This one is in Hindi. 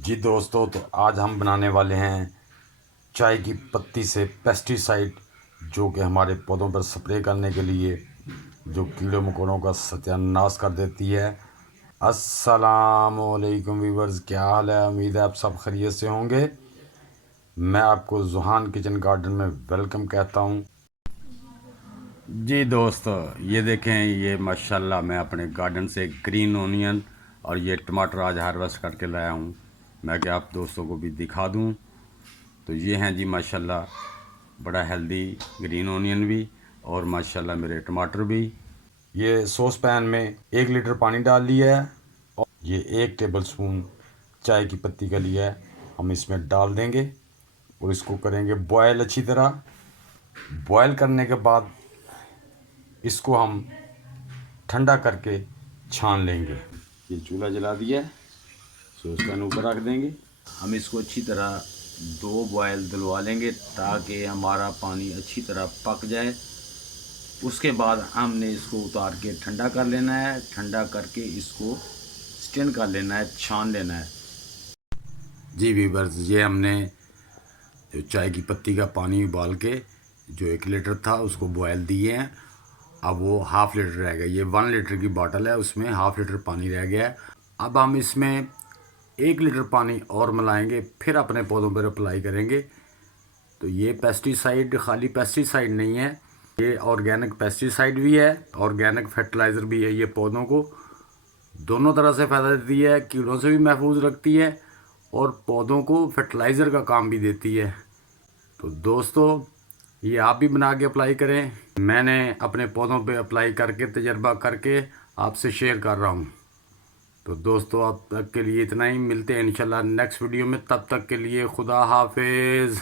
जी दोस्तों, तो आज हम बनाने वाले हैं चाय की पत्ती से पेस्टिसाइड, जो कि हमारे पौधों पर स्प्रे करने के लिए जो कीड़े मकोड़ों का सत्यानाश कर देती है। अस्सलामुअलैकुम व्यूवर्स, क्या हाल है? उम्मीद है आप सब खैरियत से होंगे। मैं आपको जुहान किचन गार्डन में वेलकम कहता हूं। जी दोस्तों, ये देखें, ये माशाल्लाह मैं अपने गार्डन से ग्रीन ओनियन और ये टमाटर आज हार्वेस्ट करके लाया हूँ। मैं क्या आप दोस्तों को भी दिखा दूँ। तो ये हैं जी माशाल्लाह बड़ा हेल्दी ग्रीन ओनियन भी और माशाल्लाह मेरे टमाटर भी। ये सॉस पैन में 1 लीटर पानी डाल लिया है और ये 1 टेबल स्पून चाय की पत्ती का लिया है, हम इसमें डाल देंगे और इसको करेंगे बॉयल अच्छी तरह। बॉयल करने के बाद इसको हम ठंडा करके छान लेंगे। ये चूल्हा जला दिया है, सॉस पैन ऊपर रख देंगे। हम इसको अच्छी तरह 2 बॉयल दिलवा लेंगे ताकि हमारा पानी अच्छी तरह पक जाए। उसके बाद हमने इसको उतार के ठंडा कर लेना है। ठंडा करके इसको स्टेन कर लेना है, छान लेना है। जी वीवर्स, ये हमने जो चाय की पत्ती का पानी उबाल के जो 1 लीटर था उसको बॉयल दिए हैं। अब वो हाफ़ लीटर रह गया। ये 1 लीटर की बॉटल है, उसमें हाफ़ लीटर पानी रह गया है। अब हम इसमें 1 लीटर पानी और मिलाएंगे, फिर अपने पौधों पर अप्लाई करेंगे। तो ये पेस्टिसाइड खाली पेस्टिसाइड नहीं है, ये ऑर्गेनिक पेस्टिसाइड भी है, ऑर्गेनिक फर्टिलाइज़र भी है। ये पौधों को दोनों तरह से फ़ायदा देती है, कीड़ों से भी महफूज रखती है और पौधों को फर्टिलाइज़र का काम भी देती है। तो दोस्तों, ये आप भी बना के अप्लाई करें। मैंने अपने पौधों पे अप्लाई करके तजर्बा करके आपसे शेयर कर रहा हूँ। तो दोस्तों, अब तक के लिए इतना ही। मिलते हैं इंशाल्लाह नेक्स्ट वीडियो में। तब तक के लिए खुदा हाफिज़।